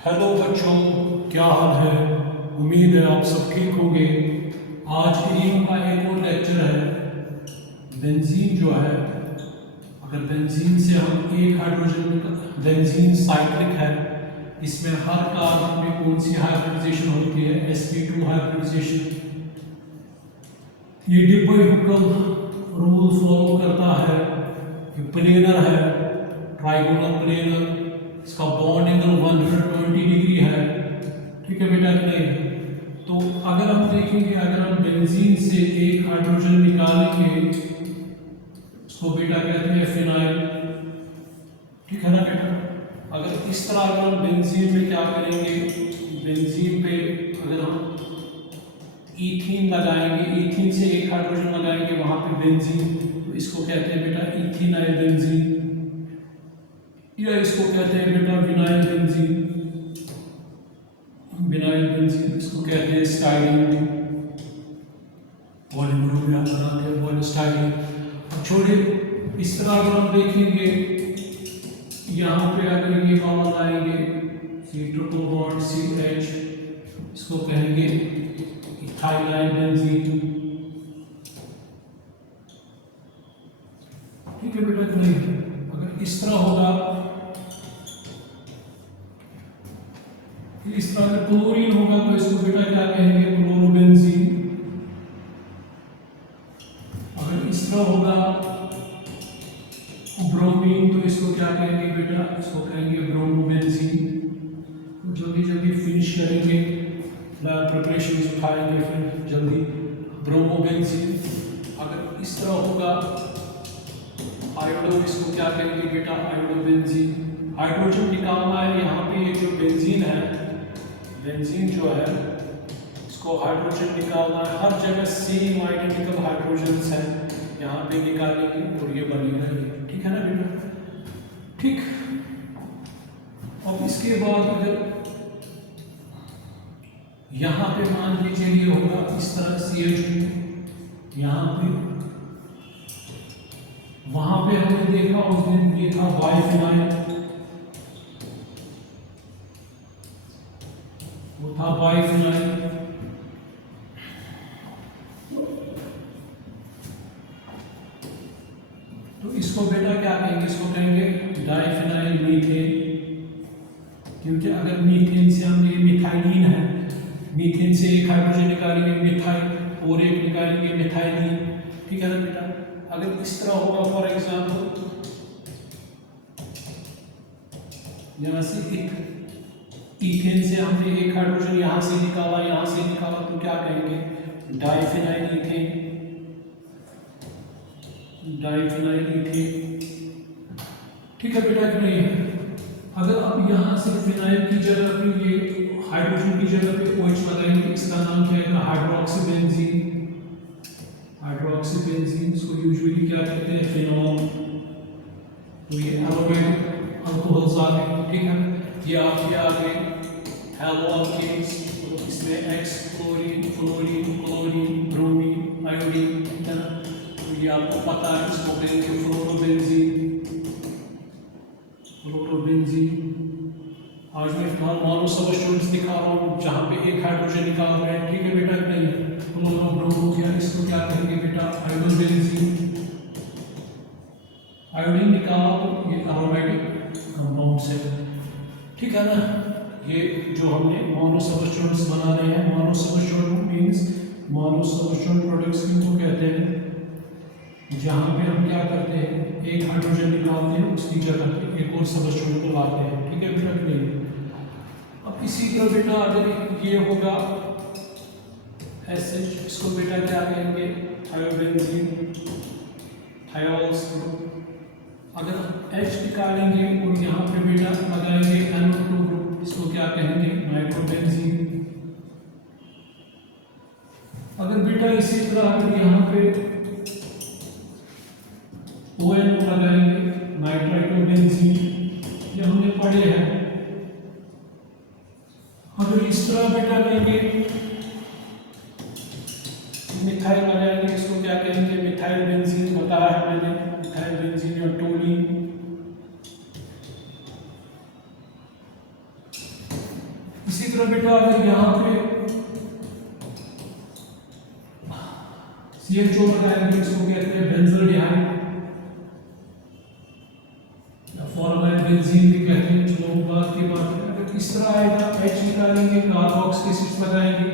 Hello बच्चों, क्या हाल है। उम्मीद है आप सब ठीक होंगे। आज ईएम का एक और लेक्चर है। बेंजीन जो है, अगर बेंजीन से हम एक हाइड्रोजन, बेंजीन साइक्लिक है, इसमें हर कार्बन में कौन सी हाइब्रिडाइजेशन होती है, sp2 हाइब्रिडाइजेशन। ये डिब्बे-हुक्कल रूल फॉलो करता है। ये प्लेनर है, ट्राइगोनल प्लेनर, इसका बॉन्ड एंगल 120 डिग्री है। ठीक है बेटा, नहीं तो अगर हम देखेंगे, अगर हम बेंजीन से एक हाइड्रोजन निकालेंगे, इसको बेटा कहते हैं फिनाइल। ठीक है ना बेटा। अगर इस तरह अगर हम बेंजीन में क्या करेंगे, बेंजीन पे अगर हम ईथीन लगाएंगे, ईथीन से एक हाइड्रोजन लगाएंगे वहां पे बेंजीन, तो इसको कहते हैं बेटा इथेनाइल बेंजीन, या इसको कहते हैं बेटा विनाइल बेंजीन। विनाइल बेंजीन इसको कहते हैं स्टाइरीन। पॉलीमरों में हम बनाते हैं पॉलीस्टाइरीन। अब छोड़िए, इस तरह अगर हम देखेंगे, यहाँ पे अगर ये वाला लाएंगे सी ट्रिपल बॉन्ड CH, इसको कहेंगे इथाइल बेंजीन। ठीक है बेटा, नहीं अगर इस तरह होगा, इस तरह अगर क्लोरीन होगा तो इसको बेटा क्या कहेंगे, क्लोरोबेंजीन। अगर इस तरह होगा ब्रोमीन तो इसको क्या कहेंगे बेटा, इसको कहेंगे ब्रोमोबेंजीन। तो जल्दी जल्दी फिनिश करेंगे, प्रिपरेशन उठाएंगे फिर जल्दी। ब्रोमोबेंजीन। अगर इस तरह होगा आयोडो, इसको क्या कहेंगे बेटा, आयोडोबेंजीन। हाइड्रोजन निकालना है, यहाँ पे ये जो बेंजीन है, बेंजीन जो है इसको हाइड्रोजन निकालना है, हर जगह सेम आइडेंटिकल हाइड्रोजन्स है, यहाँ पे निकालेंगे और ये बनेगा ये। ठीक है ना बेटा। ठीक, अब इसके बाद अगर यहाँ पे मान लीजिए ये होगा इस तरह CH2, यहाँ पे, वहां पे हमने देखा उस दिन ये था बाइफिनाइल, वो था बाइफिनाइल। तो इसको बेटा क्या कहेंगे, इसको कहेंगे डाइफिनाइल मीथेन, क्योंकि अगर मीथेन से हम, ये मिथाइलिन है, मीथेन से एक हाइड्रोजन निकालेंगे मिथाइल और एक निकालेंगे मिथाइलिन। ठीक है ना बेटा। अगर इस तरह होगा, फॉर एग्जांपल यहाँ से एक ईथेन से हमने एक हाइड्रोजन यहाँ से निकाला, यहाँ से निकाला, तो क्या कहेंगे, डाइफिनाइल ईथेन, डाइफिनाइल ईथेन। ठीक है बेटा कि नहीं। अगर अब यहाँ से फिनाइल की जगह पे, ये हाइड्रोजन की जगह पे OH लगाएंगे, इसका नाम क्या है, हाइड्रोक्सीबेंजीन। हाइड्रोक्सीबेंजीन इसको यूजुअली क्या कहते हैं, फिनॉल। तो ये एरोमेटिक अल्कोहल्स आ गए। ठीक है, ये आपके आ गए हैलोअल्केन्स, तो इसमें X chlorine, fluorine, chlorine, bromine, iodine. ठीक है ना। तो ये आपको पता है, इसको कहेंगे फ्लोरोबेंजीन, फ्लोरोबेंजीन। आज मैं फिलहाल मोनो सबस्टिट्यूएंट्स दिखा रहा हूँ जहाँ पे एक हाइड्रोजन निकाल रहे हैं। ठीक है बेटा, नहीं क्लोरो ब्रोमो किया, इसको क्या कहेंगे बेटा, आयोडोबेंजीन। आयोडीन निकाला तो ये एरोमेटिक कंपाउंड है। ठीक है ना। ये जो हमने मोनो सबस्टिट्यूएंट्स बना रहे हैं, मोनो सबस्टिट्यूएंट मींस, मोनो सबस्टिट्यूएंट प्रोडक्ट्स किनको कहते हैं, जहाँ पे हम क्या करते हैं, एक हाइड्रोजन निकालते हैं, उसकी जगह पे एक और सबस्टिट्यूएंट को लाते हैं। ठीक है बेटा, नहीं अब इसी तरह बेटा अगर ये होगा SH, इसको बेटा क्या कहेंगे, थायोबेंजीन, थायोल्स ग्रुप। अगर H निकालेंगे और यहाँ पे बेटा लगाएंगे NO2 ग्रुप, इसको क्या कहेंगे, नाइट्रोबेंजीन। अगर बेटा इसी तरह अगर यहाँ पे ON लगाएंगे, नाइट्राइट्रोबेंजीन, ये हमने पढ़े हैं। अगर इस तरह बेटा लेंगे, मिथाइल लगाएंगे, इसको क्या कहेंगे, मिथाइल बेंजीन, बताया है मैंने, मिथाइल बेंजीन या टोलीन। इसी तरह बेटा अगर यहाँ पे CH4 लगाएंगे, इसको कहते हैं बेंजोडिहाइड या फॉर्मलाइन बेंजीन भी कहते हैं। चलो बात की बात है, अगर इस तरह आएगा H निकालेंगे, कार्बोक्स एसिड लगाएंगे,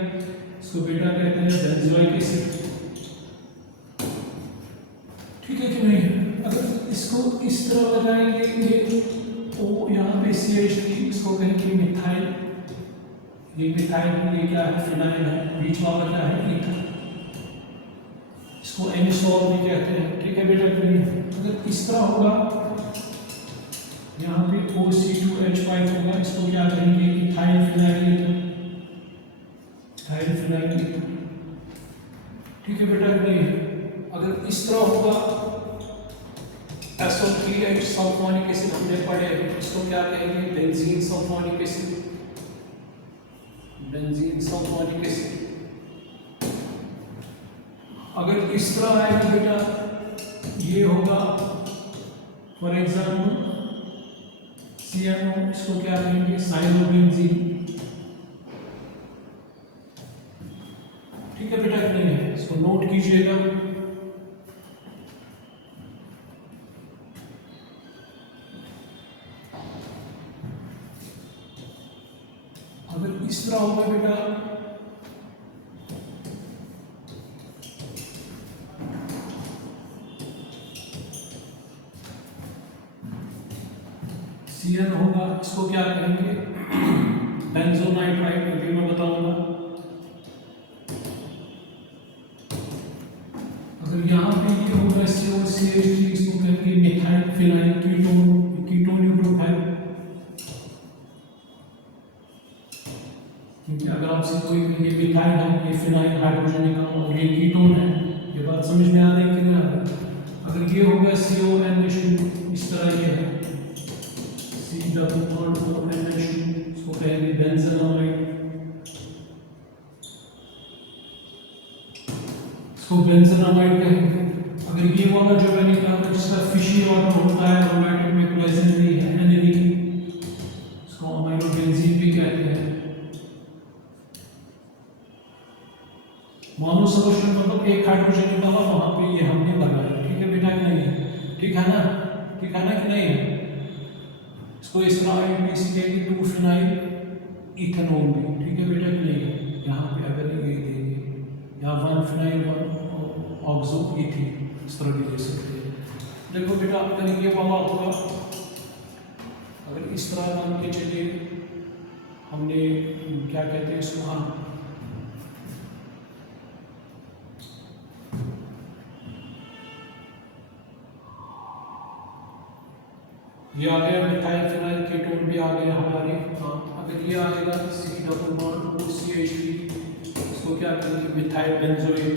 इसको बेटा कहते हैं बेंजोइक एसिड। ठीक है कि नहीं? अगर इसको इस तरह लगाएंगे, ये O यहाँ पे CH3, इसको कहेंगे मिथाइल, ये मिथाइल, ये क्या है? फिनाइल है, बीच वाला क्या है? ईथर, इसको एनिसोल भी कहते हैं। ठीक है बेटा कि नहीं? अगर इस तरह होगा, यहाँ पे OC2H5 होगा, इसको क्या कहेंगे? Ethyl phenyl ether, ethyl phenyl ether. ठीक है बेटा कि नहीं? अगर इस तरह होगा, SO3H सल्फोनिक एसिड हमने पढ़े, इसको क्या कहेंगे? Benzene sulphonic acid, benzene sulphonic acid. अगर इस तरह आएगा बेटा, ये होगा फॉर एग्जाम्पल CNO, इसको क्या कहेंगे? साइलोबेंजीन। ठीक है बेटा कि नहीं? इसको नोट कीजिएगा। अगर इस तरह होगा बेटा, CN होगा, इसको क्या कहेंगे? बेंजोनाइट्राइड, अभी मैं बताऊंगा। अगर यहाँ पे ये होगा COCH3, इसको कहेंगे methyl phenyl ketone, ketone nucleotide. क्योंकि अगर आपसे कोई ये मिथाइल है, ये फिनाइल हाइड्रोजन निकालो और ये कीटोन है, ये बात समझ में आ रही है कि नहीं आ रही? अगर ये होगा CONH2, इस तरह ये है C-double-bond-O-NH2, इसको कहेंगे बेंजोनामाइड, इसको बेंजोनामाइड कहेंगे। अगर ये वाला जो मैंने कहा जिसका फिशी वाटर होता है, अरोमेटिक में प्रेजेंट नहीं है, एनिलीन, इसको अमाइनोबेंजीन भी कहते हैं। मोनो सॉल्यूशन मतलब एक हाइड्रोजन निकाला, वहां पे ये हमने लगाया। ठीक है बेटा कि नहीं? ठीक है ना? ठीक है ना कि नहीं? इसको इस तरह IUPAC कहेंगे 2 फिनाइल इथेनॉल भी। ठीक है बेटा कि नहीं? यहाँ पे अगर ये देंगे, यहाँ 1 फिनाइल 1 ऑक्सो ईथीन, इस तरह भी दे सकते हैं। देखो बेटा, अगर ये वाला होगा, अगर इस तरह मान के चलिए, हमने क्या कहते हैं इसको, हाँ ये आ गया मिथाइल फिनाइल कीटोन भी आ गया हमारे। हाँ, अगर ये आएगा C-double-bond-OCH3, इसको क्या करेंगे? Methyl benzoate.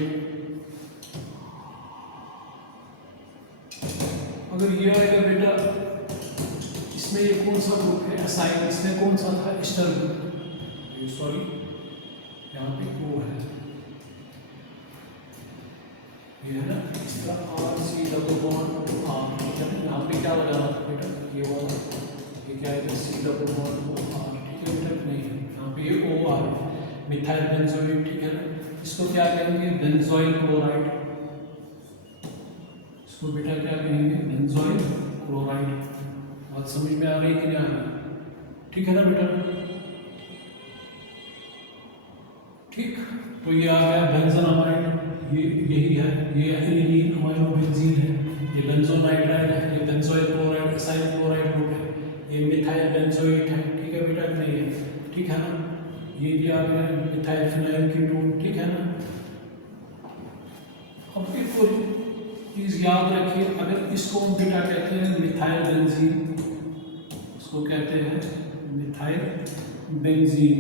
अगर ये आएगा बेटा, इसमें ये कौन सा ग्रुप है? एसाइल। इसमें कौन सा था? Ester group. सॉरी, यहाँ पे O है, ये है ना, इसका R-C-double-bond-R। यहाँ पे क्या लगाना था बेटा? ये वाला, ये क्या है? C-double-bond-O-R। ठीक है बेटा? नहीं, यहाँ पे ये OR, मिथाइल बेंजोएट। ठीक है ना? इसको क्या कहेंगे? Benzoyl chloride. इसको बेटा क्या कहेंगे? Benzoyl chloride. बात समझ में आ रही कि नहीं आ रही? ठीक है ना बेटा? ठीक, तो ये आ गया बेंजोनामाइड, ये यही है, ये एनिलीन अमाइनोबेंजीन है, ये बेंजोनाइट्राइड है, ये benzoyl chloride, acyl chloride group है, ये मिथाइल बेंजोएट है। ठीक है बेटा कि नहीं है? ठीक है ना? ये भी आ गया मिथाइल फिनाइल कीटोन। ठीक है ना? अब एक और चीज याद रखिए, अगर इसको हम बेटा कहते हैं मिथाइल बेंजीन, इसको कहते हैं मिथाइल बेंजीन।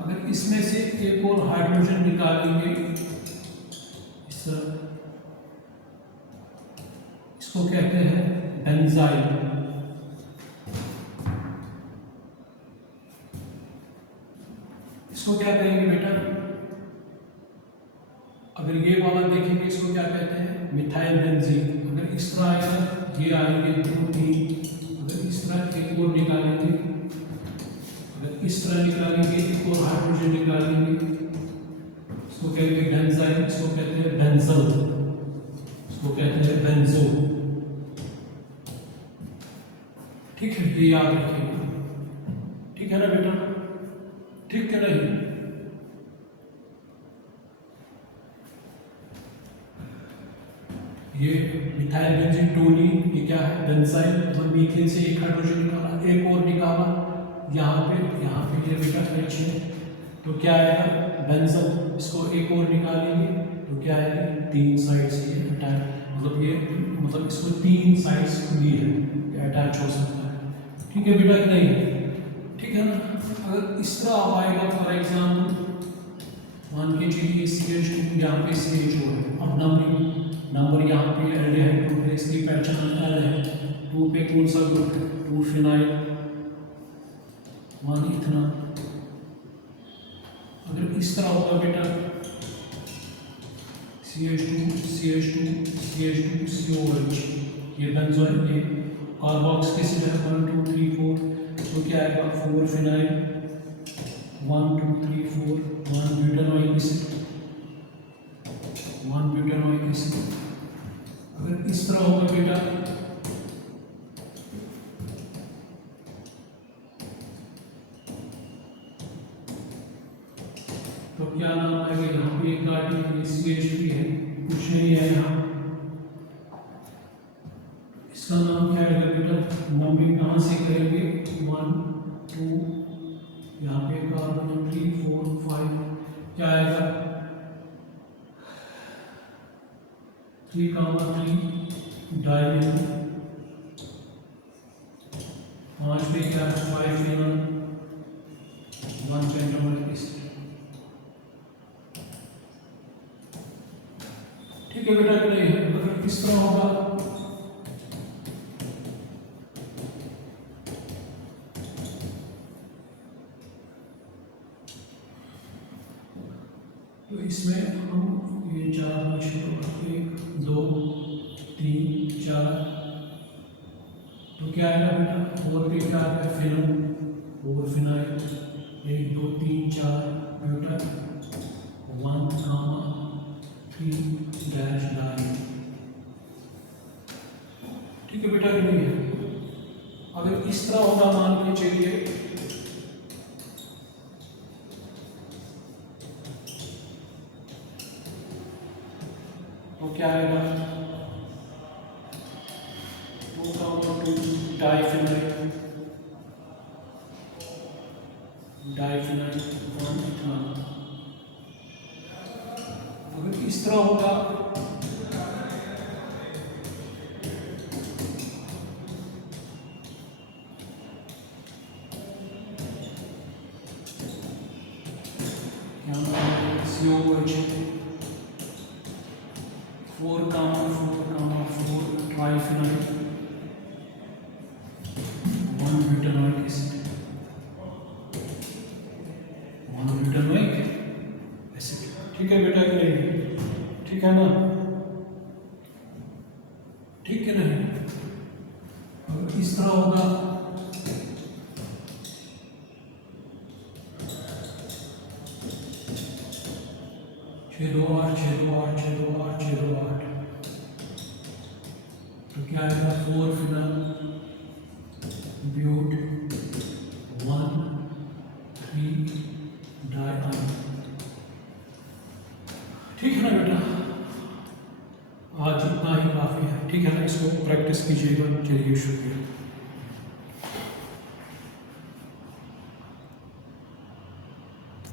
अगर इसमें से एक और हाइड्रोजन निकालेंगे, इसको कहते हैं बेंजाइल। इसको क्या कहेंगे बेटा? अगर ये वाला देखेंगे, इसको क्या कहते हैं? Methyl benzene. अगर इस तरह आएगा, ये आएंगे 2 3। अगर इस तरह एक और निकालेंगे, अगर अगर इस तरह निकालेंगे एक और हाइड्रोजन निकालेंगे, इसको कहेंगे बेंजाइल, इसको कहते हैं बेंजल, इसको कहते हैं बेंजो। ठीक है, ये याद रखिएगा। ठीक है ना बेटा, ठीक है नहीं? ये मिथाइल बेंजीन टोलीन, ये क्या है? बेंजाइल, मतलब मीथेन से एक हाइड्रोजन निकाला, एक और निकाला, यहाँ पे ये बेटा H है, तो क्या आएगा? बेंजल। इसको एक और निकालेंगे तो क्या आएगा? 3 साइड्स ये अटैच, मतलब इसको 3 साइड्स खुली है, ये अटैच हो सकता है। ठीक है बेटा कि नहीं? ठीक है ना? अगर इस तरह आएगा, फॉर एग्जाम्पल मान के चलिए CH2, यहाँ पे CHO है, अब नंबर यहाँ पे एल्डिहाइड ग्रुप है, इसकी पहचान L है, 2 पे कौन सा ग्रुप है? 2 फिनाइल 1 इथेनॉल। अगर इस तरह होगा बेटा CH2 COH, ये बेंजोइल, ये कार्बोक्स एसिड है 1 2 3 4, तो क्या आएगा? 4 phenyl 1 2 3 4, 1 butanoic acid, 1 butanoic acid. अगर इस तरह होगा बेटा तो क्या नाम आएगा? यहाँ पे एक गाड़ी CH3 है, कुछ नहीं है यहाँ, इसका नाम क्या आएगा बेटा? नंबरिंग कहाँ से करेंगे? 1 2, यहाँ पे कार्बन 3 4 5, क्या आएगा? 3 डाइमिथाइल, 5 पे क्या है? 5 फिनॉल 1 पेंटानोइक एसिड। ठीक है बेटा कि नहीं? अगर इस तरह होगा तो इसमें हम ये 4 शुरू 1 2 3 4, तो क्या आएगा बेटा? और पे क्या आएगा? फिनल और फिनाइल 1 2 3 4 ब्यूटा 1 3 डैश डाई। ठीक है बेटा कि नहीं है? अगर इस तरह होगा मान के चलिए तो क्या आएगा? 2 डाइफिनाइल 1 इथेनॉल। अगर इस तरह होगा COH 4 triphenyl 1 butanoic acid 1 butanoic acid. ठीक है बेटा कि नहीं? ठीक है ना? ठीक है नहीं? अगर इस तरह होगा 6 2 8 6 2 8 6 2 8 6 2 8, तो क्या आएगा? 4 फिनॉल ब्यूट 1 3 डाई। ठीक है ना बेटा? आज इतना ही काफ़ी है। ठीक है ना? इसको प्रैक्टिस कीजिएगा। चलिए शुक्रिया।